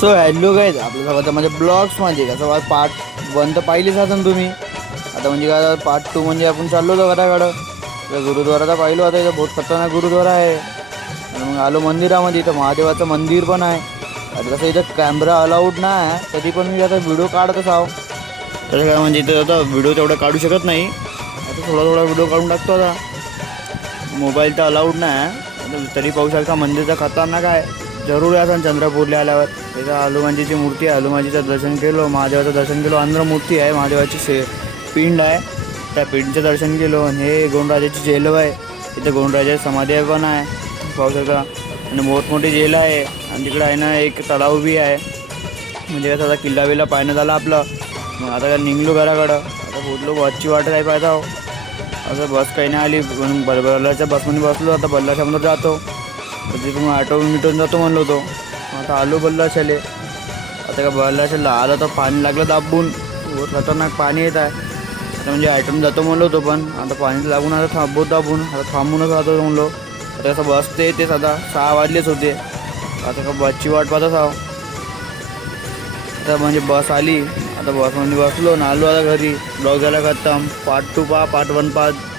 So hello guys आपल्या सोबत म्हणजे ब्लॉग्समध्ये कसं पार्ट 1 तर पाहिलीच असेल तुम्ही. आता म्हणजे काय पार्ट 2 म्हणजे आपण चाललो होतो घराकडं. तर गुरुद्वाराचा पाहिलो. आता इथं बहुत खतरनाक गुरुद्वारा आहे. आणि मग आलो मंदिरामध्ये. इथं महादेवाचं मंदिर पण आहे. आता कसं इथं कॅमेरा अलाउड नाही तरी पण मी आता व्हिडिओ काढतच आहो. तसं काय म्हणजे इथं आता व्हिडिओ तेवढं काढू शकत नाही. आता थोडा थोडा व्हिडिओ काढून टाकतो आता. मोबाईल तर अलाउड नाही तरी पाहू शकता मंदिरचा खतरनाक आहे. जरूर या चंद्रपूरला आल्यावर इथं हनुमानजीची मूर्ती आहे. हनुमानजीचं दर्शन केलं. महादेवाचं दर्शन केलं. अंदर मूर्ती आहे महादेवाची पिंड आहे. त्या पिंडचं दर्शन केलं. आणि हे गोंडराजाची जेल आहे. इथं गोंडराजाची समाधी पण आहे पाहू शकता. आणि मोठमोठी जेल आहे. आणि तिकडं आहे ना एक तलाव बी आहे. म्हणजे कसं आता किल्ला बिल्ला पाहणं झालं आपलं. मग आता काय निघलो घराकडं. आता पोचलो बसची वाट काय पाहता हो. असं बस काही नाही आली म्हणून बल्लाच्या बसमध्ये बसलो. आता बल्लाच्यामध्ये जातो. तर तिथून आठवून मिटून जातो म्हणलो होतो. आता आलो बल्लाशाले. आता का बल्लाशाला आलं तर पाणी लागलं दाबून. बहुत खतरनाक पाणी येत आहे. आता म्हणजे आठवून जातो म्हणलो होतो पण आता पाणी लागून आता थांबवत दाबून आता थांबूनच राहतो म्हणलो. आता कसं बस ते येतेच आता 6 वाजलेच होते. आता का बसची वाट पाहतच आहो. आता म्हणजे बस आली. आता बसमध्ये बसलो ना आलो आता घरी. ब्लॉग झाला खतम. पार्ट 2 पहा पार्ट 1 पहा.